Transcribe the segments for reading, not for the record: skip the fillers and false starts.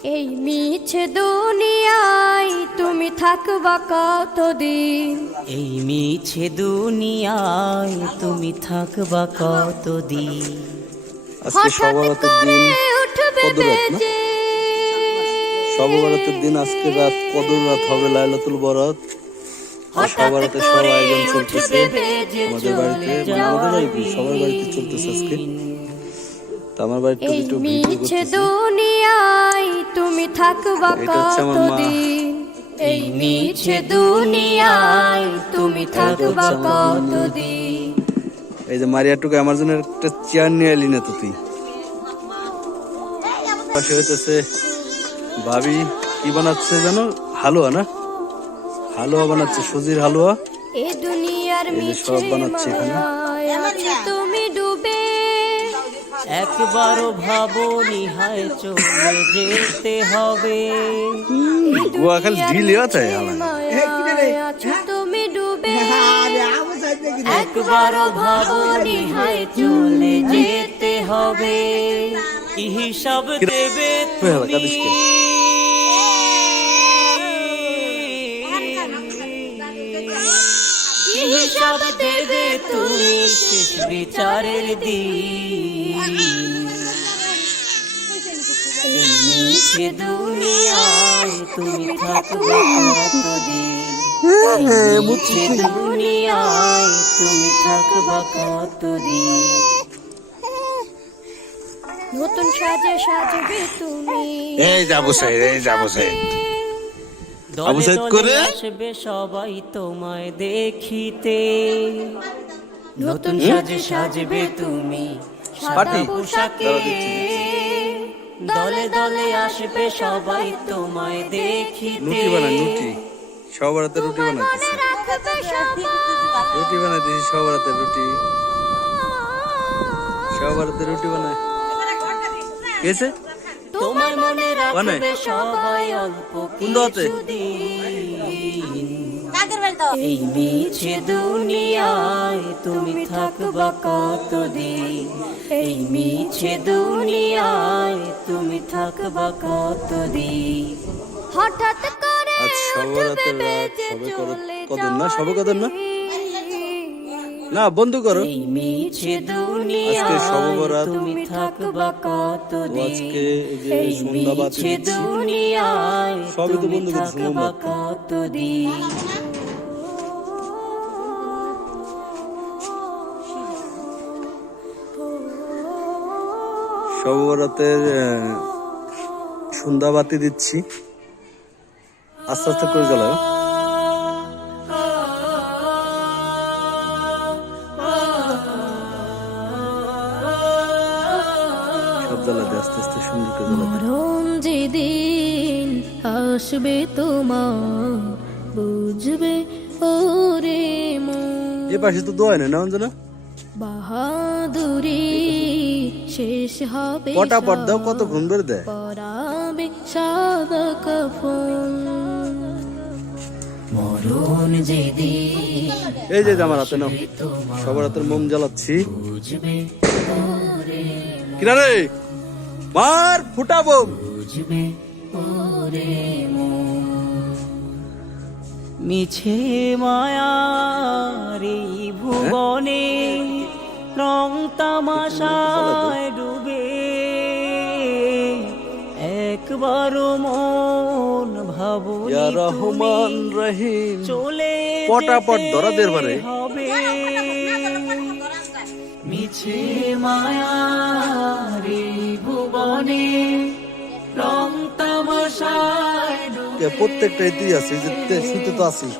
এই মিছে দুনিয়ায় তুমি থাকবা কতদিন? এই মিছে দুনিয়ায় তুমি থাকবা কতদিন? আজকে সবরাতের দিন, উঠবে কদর রাত না? বেজে সবরাতের দিন আজকে রাত, কদর রাত হবে, লাইলাতুল বরাত। সবরাতের সব আয়োজন চলতেছে আমাদের বাড়িতে, মানে আমাদের বাড়িতে সবার বাড়িতে চলতেছে আজকে। তো আমার বাড়িতে এই একটু ভিডিও মিছে করতেছি। দুনিয়ায় তুমি থাকবা এটা হচ্ছে আমার মা। কতদিন? এই মিছে দুনিয়ায় তুমি থাকবা এটা হচ্ছে আমার বোন। কতদিন? এই যে মারিয়াটুকু আমার জন্য একটা চেয়ার নিয়ে এলি না তো তুই। পাশে হইতেছে ভাবি, কি বানাচ্ছে জানো? হালুয়া না? হালুয়া বানাচ্ছে, সুজির হালুয়া। এ দুনিয়ার এই যে মিছে সব বানাচ্ছে এখানে। মায়ায় আছো তুমি ডুবে, একবারও ভাবনি হায় চলে যেতে হবে। গোয়া খালি ঢিল আছে মায়ায় আছো তুমি ডুবে, একবারও ভাবনি হায় চলে যেতে হবে। কি হিসাব দেবে তুমি? কি হিসাব দেবে তুমি শেষ বিচারের দিন? এই মিছে দুনিয়ায় তুমি থাকবে কতদিন? এই মিছে দুনিয়ায় তুমি থাকবা কতদিন? নতুন সাজে সাজবে তুমি, এই যাবো সাইড, এই যাবো সাইড। আবু দলে সাইদ দলে করে? আসবে সবাই তোমায় দেখিতে। নতুন সাজে সাজবে তুমি সাদা পার্টি? পোশাকে। দলে দলে আসবে সবাই তোমায় দেখিতে। রুটি বানাই, রুটি। সবরাতে রুটি বানাইতেছি, রাখবে সবাই। রুটি বানাইতেছি সবরাতে রুটি। সবরাতে রুটি বানাই। কেসে? তোমার মনে বানাই? রাখবে সবাই অল্প কুন্ডতে? কিছুদিন। এই মিছে দুনিয়ায় তুমি থাকবা কতদিন? এই মিছে দুনিয়ায় তুমি থাকবা কতদিন? হঠাৎ করে আজ সবরাতের রাত, সবে কদর না? সবে কদর না? না, বন্ধ করো। এই মিছে আজকে দুনিয়ায় সবে বরাত। তুমি থাকবা কতদিন? আজকে এই যে এই সন্ধ্যা বাতি মিছে দিচ্ছি। দুনিয়ায় সবই তো তুমি বন্ধ করছি, থাকবা মোমবাতি। কতদিন? সবরাতের সন্ধ্যা বাতি দিচ্ছি, আস্তে আস্তে করে জ্বালাও। সব জ্বালাতে আস্তে আস্তে সুন্দর করে জ্বালাতে। মরণ যেদিন আসবে তোমার বুঝবে ওরে মন, এই পাশে তো দোয়া নেই না অঞ্জনা? বাহাদুরি শেষ হবে কটা পর দাও, কত ঘুম ধরে দেয়। পরাবে সাদা কাফন। মরণ যেদিন এই যে আমার হাতে নাও, সবার হাতের মোম জ্বালাচ্ছি। বুঝবে কিনা রে মার ফুটাবো। বুঝবে ওরে মন। মিছে মায়ার এই ভুবনে রং তামাশায় ডুবে, একবারও মন ভাবনি ইয়া রহমান তুমি রহিম। চলে পটাপট ধরা দের বারে। হবে। মিছে মায়ার এই ভুবনে রং তামাশায় ডুবে, প্রত্যেকটা তুই আছিস, শুনতে তো আছিস।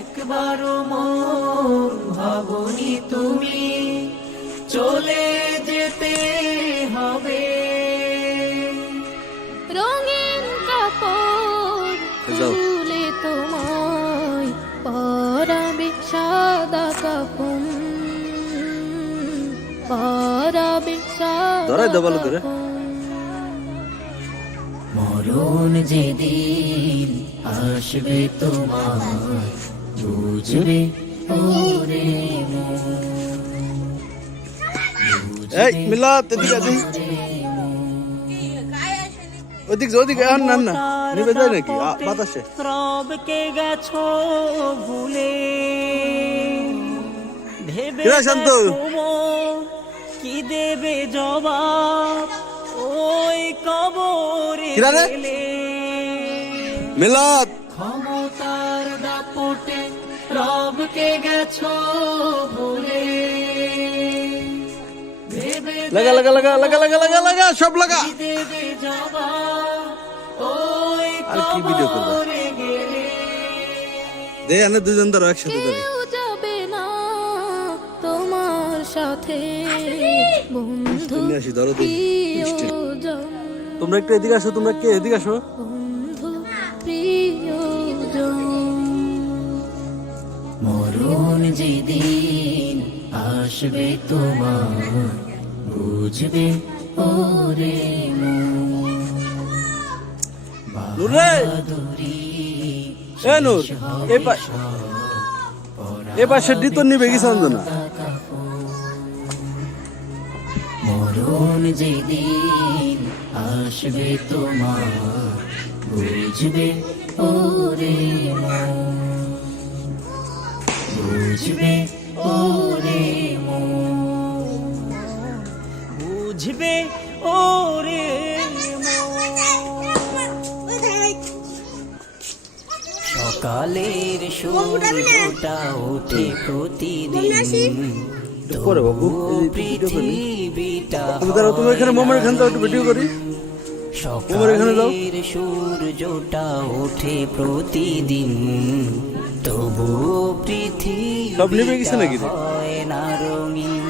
একবারও মন ভাবনি তুমি চলে যেতে হবে। রঙিন কাপড় যাও। তুলে তোমায় পরাবে সাদা কাফন, পরাবে সাদা ধরাই দাও ভালো করে। কাফন। মরণ যেদিন আসবে তোমার বুঝবে ওরে মন। এই মিলা তেদিকে দি। ওদিকে এখন না না নিবে যায় নাকি বাতাসে রবকে গেছো ভুলে ভেবে কিরা শান্ত? দেখো কি দেবে জবাব ওই কবরে কিরা রে? গেলে। মিলাদ ক্ষমতার দাপটে রবকে গেছো ভুলে ভেবে লাগা লাগা লাগা লাগা লাগা লাগা লাগা সব লাগা দেবে জবাব ওই আর কি ভিডিও করবে কবরে গেলে। দে আনে দুজন ধরো একসাথে ধরে কেউ যাবে না তোমার সাথে বন্ধু নিয়ে আসি ধরো দিই প্রিয়জন তোমরা একটু এদিকে আসো তোমরা কে এদিকে আসো বন্ধু প্রিয়জন মরণ যেদিন আসবে তোমার বুঝবে ওরে নূর রে এ নূর এ পাশে দিত নিবে কি সন্দেহ মরণ যেদিন আসবে তোমার বুঝবে ওরে বুঝবে ওরে বুঝবে ওরে সকালের সূর্যটা ওঠে প্রতিদিন পরে বাবু পৃথিবীটা তুমি দাঁড়াও তুমি এখানে মোমের এখানে দাও একটু ভিডিও করি এখানে যাও। সকালের সূর্যটা ওঠে প্রতিদিন তবু সব নিভে গেছে নাকি পৃথিবীটা রে? হয় না রঙিন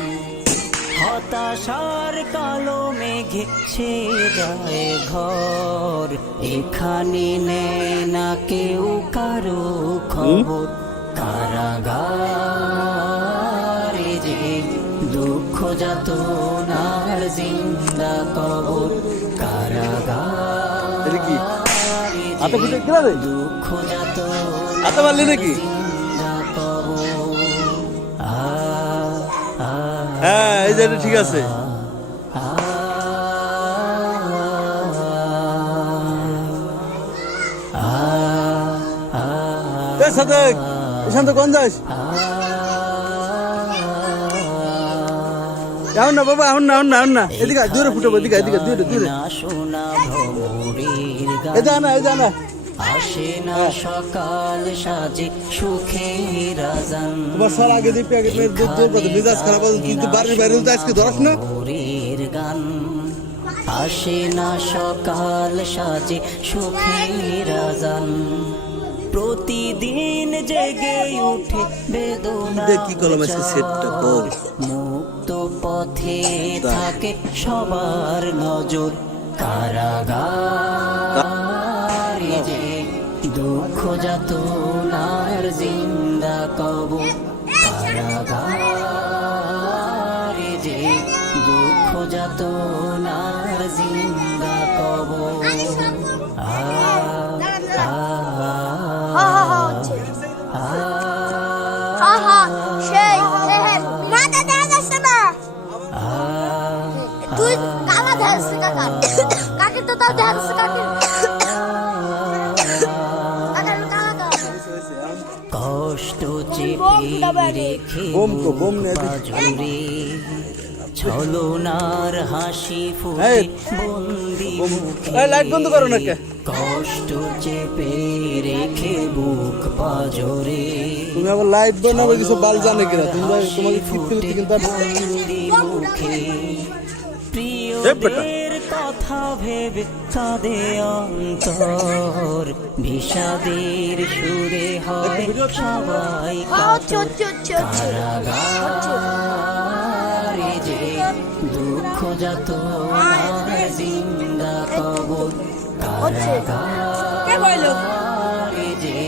হতাশার কালো মেঘে ছেয়ে যায় ঘর এখানে নেয় না কেউ কারো খবর কারাগারে যে দুঃখ যাতনার জিন্দা কবর এটা কি? কারাগারে হাতে যে ফুটে কিরা রে? দুঃখ হাতে মারলি নাকি? জিন্দা কবর হ্যাঁ এই যে এটা ঠিক আছে সাদেক শান্ত কোন যাস এখন না বাবা এখন না এদিকে দূরে ফুটবো এদিকে দূরে শোনা ভ্রমরের এই গান যা না আসে না সকাল সাজে সুখের আজান তোমার স্যার আগে দিপি আগে তুমি দুধ দুধ করতে মেজাজ খারাপ আছে কিন্তু বাড়ির বাইরে তো আজকে ধরাস না ভোরের গান আসে না সকাল সাজে সুখের আজান প্রতিদিন জেগে উঠে বেদনা কি কলম আছে সেটটা কর মুক্ত পথে থাকে সবার নজর কারাগারে যে দুঃখ যাতনার জিন্দা কবর কারাগারে যে দুঃখ যাতনার জিন্দা কবর সেই মাথা দেখা যাচ্ছে না তুই কালা ধ্যানস কাকা কাকে তো তাও ধ্যানস কাকে কষ্ট চেপে রেখে পাজরে ছলনার হাসি ফুটে বন্দি মুখে লাইট বন্ধ করো না কে কষ্ট চেপে রেখে বুক পাজরে তুমি আবার লাইট বানাবে কিছু বাল জানে কিনা তোমরা তোমাকে ফিরতে কিন্তু বন্দি মুখে প্রিয়দের কথা ভেবে কাঁদে অন্তর বিষাদের সুরে হয় সবাই কাতর কারাগারে যে দুঃখ যাতনার জিন্দা কবর কারাগারে যে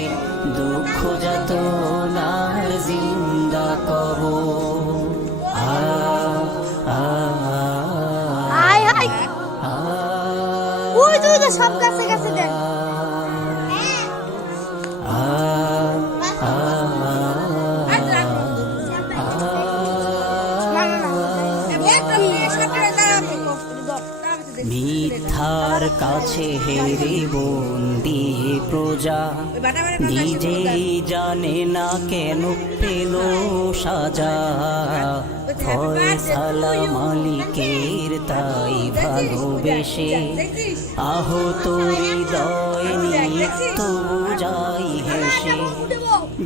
দুঃখ যাতনার জিন্দা কবর আয় আয় ওই তুই তো সব কাছে কাছে দেখ মিথ্যার কাছে হেরে বন্দি প্রজা নিজেই জানে না কেন পেল সাজা ফয়সালা মালিকের তাই ভালোবেসে আহত হৃদয় নিয়ে তবু যাই হেসে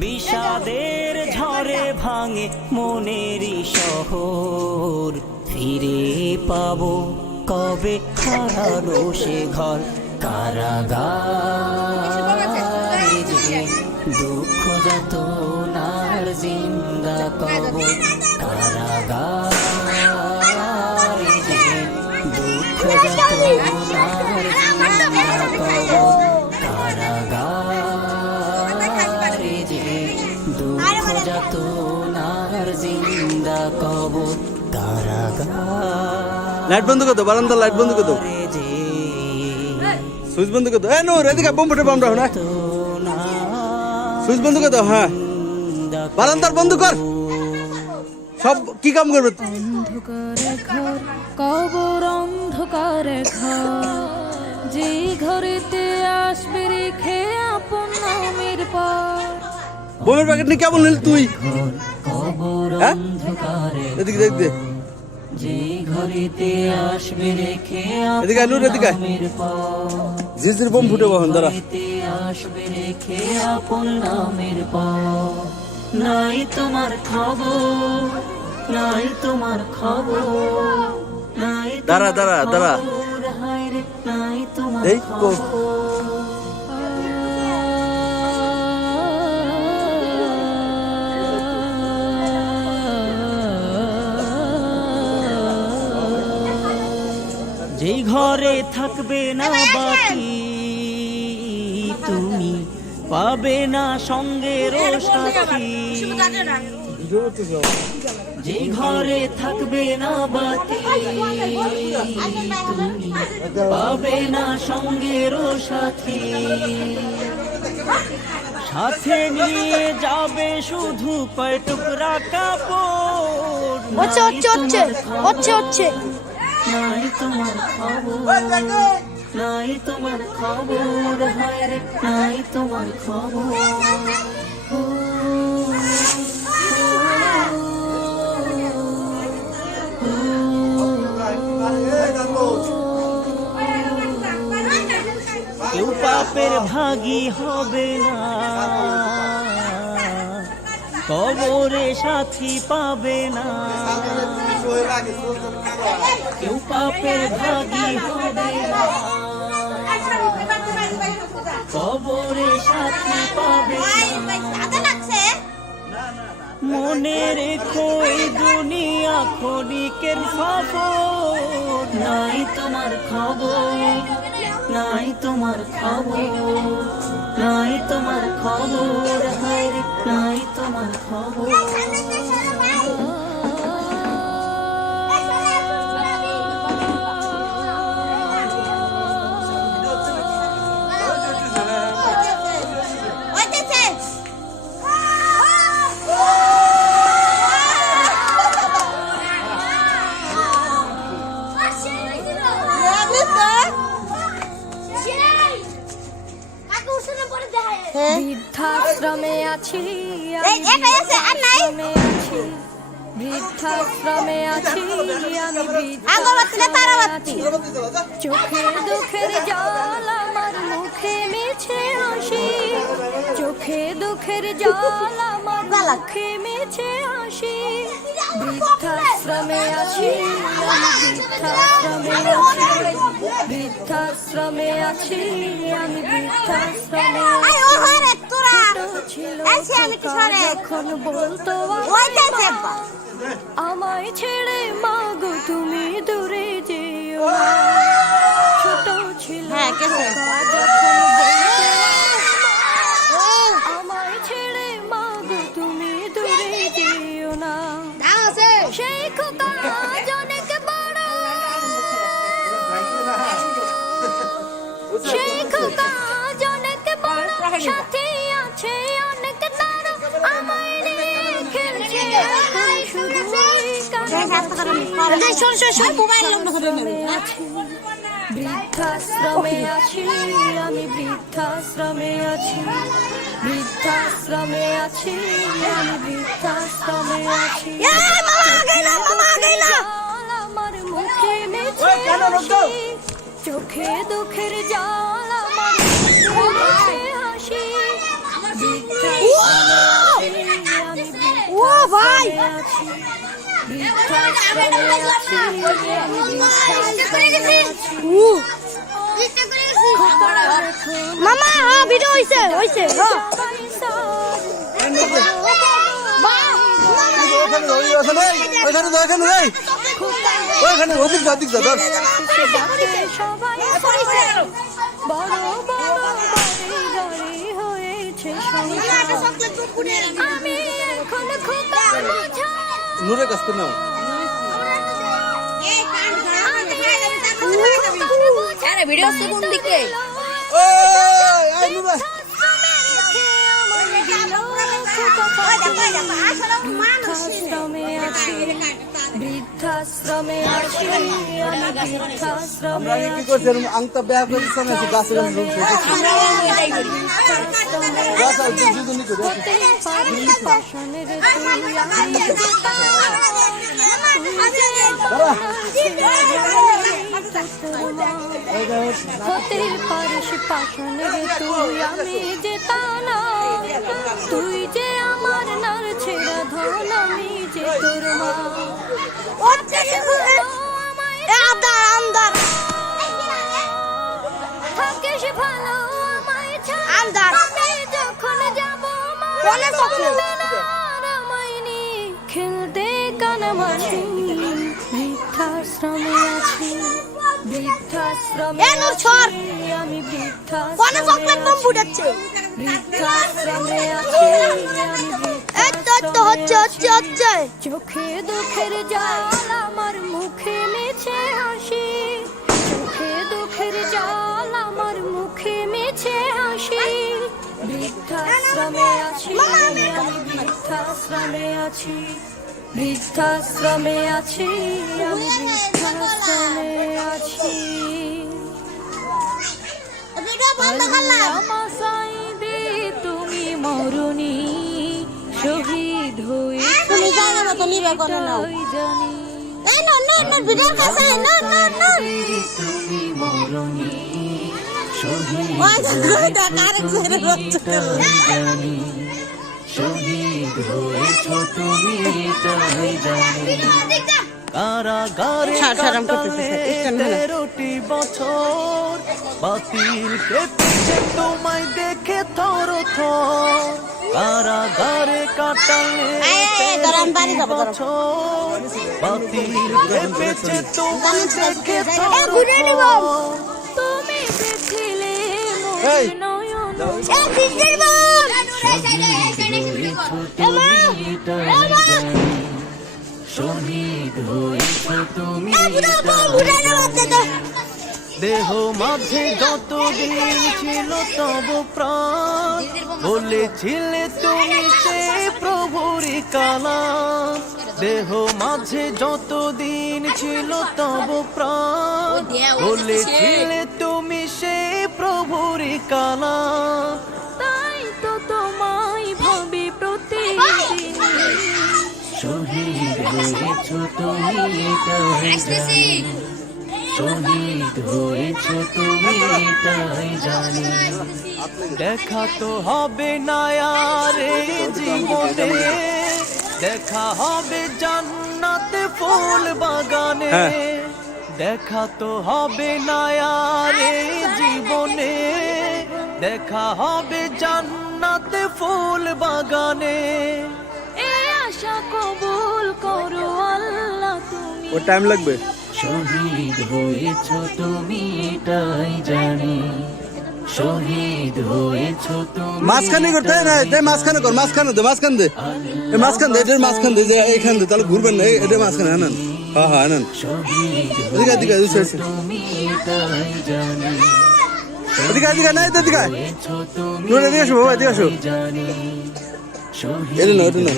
বিষাদের ঝড়ে ভাঙে মনেরই শহর ফিরে পাবো কবে হারানো সে ঘর কারাগার যে দুঃখ যত নার জিন্দা কবর কারাগার যে দুঃখ যত নার জিন্দা কবর কারাগার যে দুঃখ যত নার জিন্দা কবর কারাগার লাইট বন্ধ করে দাও, বারান্দার লাইট বন্ধ করে দাও, সুইচ বন্ধ করে দাও। এই নূর এদিকে বোম ফুটে বাম দাও না, সুইচ বন্ধ করে দাও। হ্যাঁ বারান্দার বন্ধ কর, সব কি কাম করবে? অন্ধকারে ঘর কবর অন্ধকারে ঘর যে ঘরেতে আসবে রেখে আপন নামের পর বোমের প্যাকেট নিয়ে কেমন নিল তুই? হ্যাঁ এদিকে দেখ দে, যে ঘরেতে আসবে রেখে এদিকে আয় নূর, এদিকে আয়। জিজির বোম ফুটে বহন দাঁড়া। আসবে রেখে আপন নামের পর নাই তোমার খবর নাই তোমার খবর নাই দাঁড়া দাঁড়া দাঁড়া, হায় রে নাই তোমার এই কো যেই ঘরে থাকবে না বাতি তুমি পাবে না সঙ্গের সাথী যেই ঘরে থাকবে না বাতি তুমি পাবে না সঙ্গের সাথী সাথে নিয়ে যাবে শুধু কয় টুকরা কাপড় হচ্ছে নাই তোমার খবর নাই তোমার খবর হায় রে নাই তোমার খবর কেউ পাপের ভাগী হবে না কবরে সাথী পাবে না কেউ পাপের ভাগী হবে না কবরে সাথী পাবে না মনে রেখো এই দুনিয়া ক্ষণিকের খবর নাই তোমার খবর নাই তোমার খবর নাই তোমার খবর হায় রে নাই তোমার খবর বৃদ্ধাশ্রমে আছি বৃদ্ধাশ্রমে আছি আমি চোখে দুঃখের জল আমার মুখে মিছে হাসি চোখে দুঃখের জল আমার মুখে মিছে হাসি বৃদ্ধাশ্রমে আছি বৃদ্ধাশ্রমে আছি আমি বৃদ্ধাশ্রমে ছিল এখন বলতো আমায় ছেড়ে মাগো তুমি দূরে যেও ছোট ছিল আমায় ছেড়ে মাগো তুমি দূরে যেও না সেই খোকা অনেক বড় সেই খোকা অনেক বড় সাথে আছে অনেক তার আমায় খেলছে বৃদ্ধ বৃদ্ধাশ্রমে আছি আমি, বৃদ্ধাশ্রমে আছি, বৃদ্ধাশ্রমে আছি আমি, বৃদ্ধাশ্রমে আছি। আমার মুখে মেছে হাসি, চোখে দুঃখের জল আমার মুখে হাসি। বৃদ্ধাশ্রমে আছি, বৃদ্ধাশ্রমে আছি। মামা ভিডিও হইছে হইছে ওইখানে ওদিক যা, দিক যা, ধর। সবাই বড় বড় বাড়ি হয়েছে সংসার। আমি এখন খোকা বোঝা, নূরের কাছ থেকে নাও। আরে ভিডিও তো কোন দিকে? ওই আই নূরে, বৃদ্ধাশ্রমে আছি, বৃদ্ধাশ্রমে আছি আমি, বৃদ্ধাশ্রমে কি করছে? আংটা ব্যাগ করে দিচ্ছে না, গাছে গাছে রুম থেকে গাছ আর দুজনই করে হতে পারিস পাশনের তুই, আমি যে তা না। তুই যে আমার নার ছেড়া ধন, আমি যে তোর মা। থাকিস ভালো আমায় ছাড়া, আমি যখন যাব রামায়ণী খেলতে কানামাছি। বৃদ্ধাশ্রমে আছি, বৃদ্ধাশ্রমে আছি আমি, বৃদ্ধাশ্রমে আছি, বৃদ্ধাশ্রমে আছি আমি, বৃদ্ধাশ্রমে আছি। চোখে দুঃখের জল আমার মুখে মেছে হাসি, চোখে দুঃখের জল আমার মুখে মেছে হাসি। বৃদ্ধাশ্রমে আছি আমি, বৃদ্ধাশ্রমে আছি, বৃদ্ধাশ্রমে আছি আমি, বৃদ্ধাশ্রমে আছি। আমার সাইবে তুমি মরুনি, শহীদ হয়ে তুমি জানো না, তুমি বে করো না। জানি এই না না না ভিডিও কাছে না না না তুমি মরণি শহীদ ওই ঘুরটা কারেক ছেড়ে রচ্ছ জানি, শহীদ হয়েছ তুমি তাই জানি। কারাগারে কাটালে 13টি বছর, বাতিল কেটেছে তোমায় দেখে থর থর। কারাগারে কাটালে 13টি বছর, বাতিল কেটেছে তোমায় দেখে থর থর। তুমি দেখলে এই। মোর নয়ন, এই দিদির বল শহীদ হয়েছ তুমি ঘুরে না বাচ্চা তো দেহ মাঝে যতদিন ছিল তব প্রাণ, বলেছিলে তুমি সে প্রভুরি কালাম। দেহ মাঝে যতদিন ছিল তব প্রাণ, বলেছিলে তুমি সে প্রভুরি কালাম। তাই তো তোমায় ভাবি প্রতিদিন। শহীদ হয়েছ তুমি তাই জানি, শহীদ হয়েছ তুমি তাই জানি। দেখা তো হবে না আর এই জীবনে, দেখা হবে জান্নাতে ফুল বাগানে। দেখা তো হবে না আর এই জীবনে, দেখা হবে জান্নাতে ফুল বাগানে। এ আশা কবুল করো আল্লাহ তুমি। ও টাইম লাগবে। শহীদ হয়েছ তুমি তাই জানি, শহীদ হয়েছ তুমি। মাঝখানে করতে হয় না, দে মাঝখানে কর, মাঝখানে দে, মাঝখানে দে, এই মাঝখানে দে, এটার মাঝখানে দে, যে এইখান দে, তাহলে ঘুরবেন না, এটা মাঝখানে আনেন। হ্যাঁ হ্যাঁ আনেন, এদিকে এদিকে তুমি তাই জানি, এদিকে এদিকে না, এদিকে তুমি নুরে এদিকে আসো বাবা, এদিকে আসো। জানি, শহীদ এটা নাও, এটা নাও,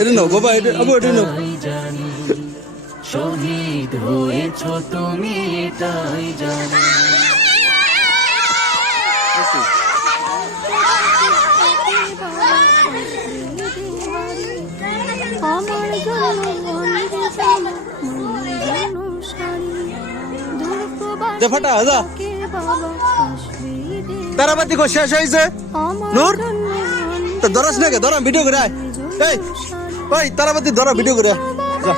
এটা নাও বাবা, এটা আবু, এটা নাও। জানি, শহীদ হয়েছ তুমি এটাই জানো। আমার জন্য মনের জামা, মনের জন্য শাড়ি, দূর দে ফাটা যা প্রবাসে বাবা আসবে রে। তারাবাতি কো শেষ হয়েছে আমার নূর জন্য মনের তো ধরাস না কে ধরা ভিডিও করে আয়। এই ওই তারাবাতি ধরা ভিডিও করে আয়। যা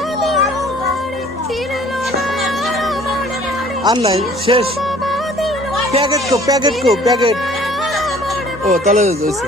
আর নাই শেষ প্যাকেট কো প্যাকেট ও তাহলে হয়েছে